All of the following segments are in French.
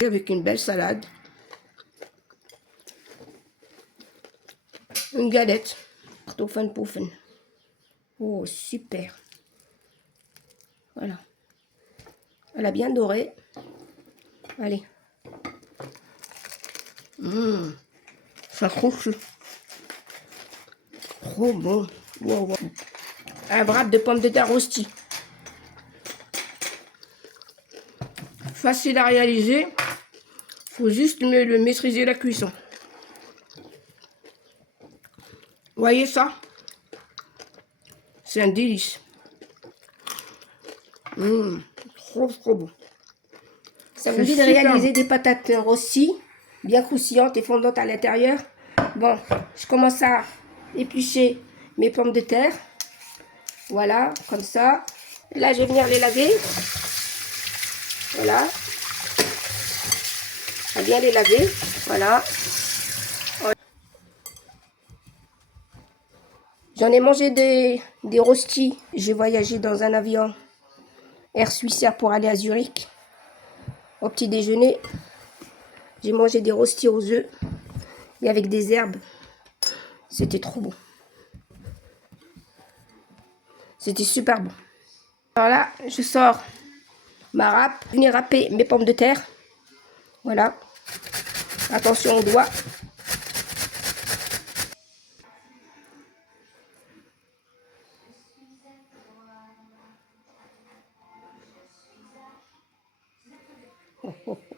Avec une belle salade. Une galette. Kartoffelpuffer. Oh, super. Voilà. Elle a bien doré. Allez. Ça croustille. Trop bon. Wow, wow. Un wrap de pommes de terre rôties. Facile à réaliser. Faut juste maîtriser la cuisson. Voyez ça? C'est un délice. Trop bon. Ça vous dit de réaliser des patates rôties, bien croustillantes et fondantes à l'intérieur. Bon, je commence à éplucher mes pommes de terre. Voilà, comme ça. Là, je vais venir les laver. Voilà. On va bien les laver. Voilà. J'en ai mangé des rostis. J'ai voyagé dans un avion Air Swissair pour aller à Zurich. Au petit déjeuner, j'ai mangé des rostis aux œufs et avec des herbes. C'était trop bon. C'était super bon. Alors là, je sors ma râpe. Je vais râper mes pommes de terre. Voilà. Attention aux doigts.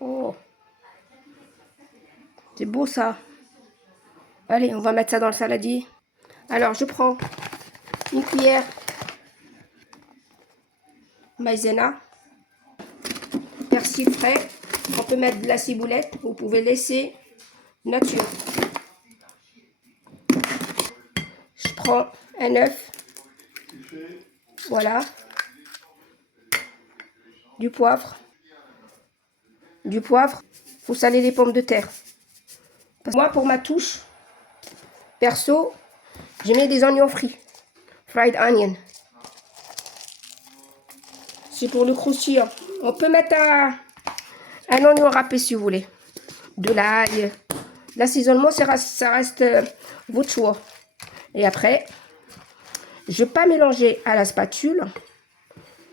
Oh. C'est beau ça. Allez, on va mettre ça dans le saladier. Alors, je prends une cuillère maïzena, persil frais. On peut mettre de la ciboulette. Vous pouvez laisser nature. Je prends un œuf. Voilà. Du poivre. Du poivre. Faut saler les pommes de terre. Moi, pour ma touche, perso, je mets des oignons frits. Fried onion. C'est pour le croustillant. On peut mettre un oignon râpé si vous voulez. De l'ail. L'assaisonnement, ça reste votre choix. Et après, je ne vais pas mélanger à la spatule.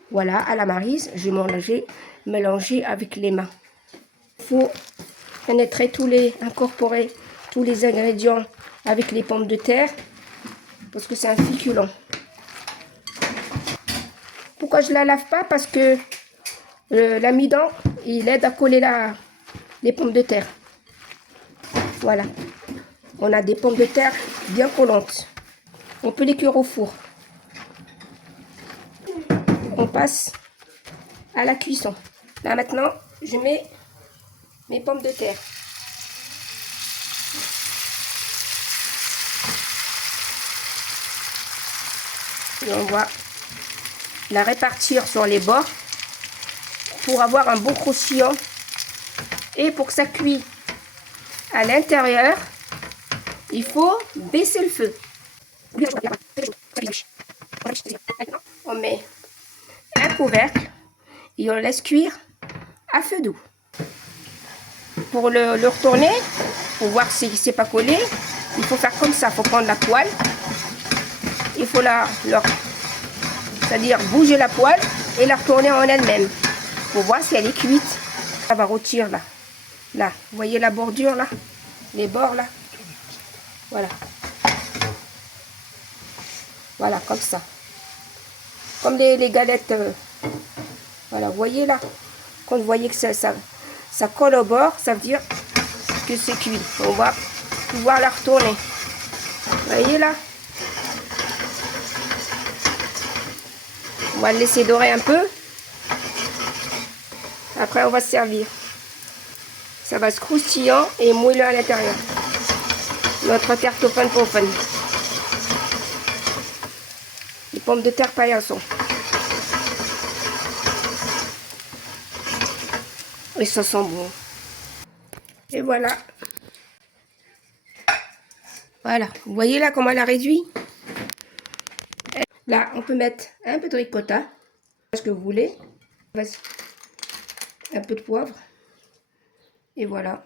Voilà, à la maryse. Je vais mélanger avec les mains. Il faut pénétrer incorporer tous les ingrédients avec les pommes de terre. Parce que c'est un féculent. Pourquoi je ne la lave pas? Parce que l'amidon, il aide à coller les pommes de terre. Voilà. On a des pommes de terre bien collantes. On peut les cuire au four. On passe à la cuisson. Là maintenant, je mets mes pommes de terre. Et on va la répartir sur les bords pour avoir un bon croustillant et pour que ça cuise à l'intérieur, il faut baisser le feu. On met un couvercle et on laisse cuire à feu doux. Pour le retourner, pour voir si c'est pas collé, il faut faire comme ça. Il faut prendre la poêle, il faut c'est-à-dire bouger la poêle et la retourner en elle-même pour voir si elle est cuite. Ça va rôtir là. Là, vous voyez la bordure là, les bords là. Voilà. Voilà, comme ça. Comme les galettes. Voilà, vous voyez là. Quand vous voyez que ça colle au bord, ça veut dire que c'est cuit. On va pouvoir la retourner. Vous voyez là. On va le laisser dorer un peu. Après, on va se servir. Ça va se croustillant et moelleux à l'intérieur. Notre Kartoffelpuffer. Les pommes de terre paillasson. Et ça sent bon. Et voilà. Voilà. Vous voyez là comment elle a réduit. Là, on peut mettre un peu de ricotta. Ce que vous voulez. Un peu de poivre. Et voilà.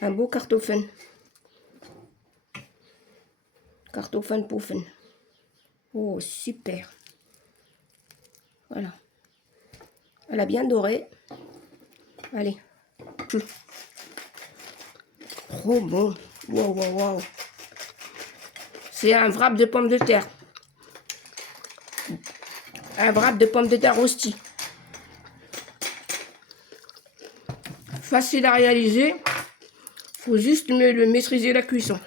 Un beau Kartoffeln. Kartoffeln. Oh, super. Voilà. Elle a bien doré. Allez. Trop bon. Wow, wow, wow. C'est un wrap de pommes de terre. Un wrap de pommes de terre rôti. Facile à réaliser. Faut juste le maîtriser la cuisson.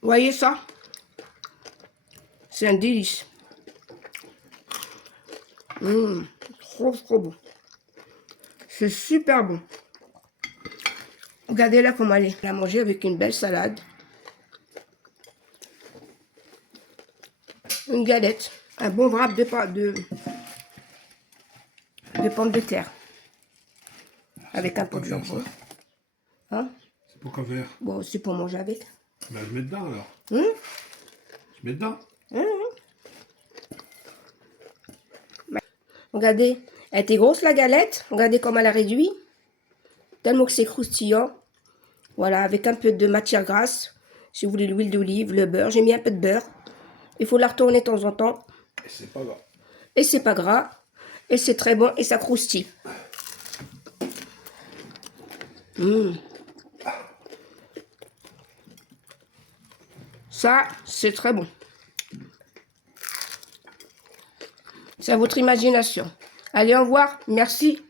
Vous voyez ça? C'est un délice. Trop bon. C'est super bon. Regardez là comment elle est. Elle a mangé avec une belle salade. Une galette. Un bon wrap de pommes de terre. Avec un pot de jambon. Hein? C'est pour quoi faire? Bon, c'est pour manger avec. Ben, je mets dedans alors. Hum? Je mets dedans. Regardez, elle était grosse la galette. Regardez comment elle a réduit. Tellement que c'est croustillant. Voilà, avec un peu de matière grasse. Si vous voulez l'huile d'olive, le beurre. J'ai mis un peu de beurre. Il faut la retourner de temps en temps. Et c'est pas grave. Et c'est pas gras. Et c'est très bon et ça croustille. Ça, c'est très bon. C'est à votre imagination. Allez, au revoir. Merci.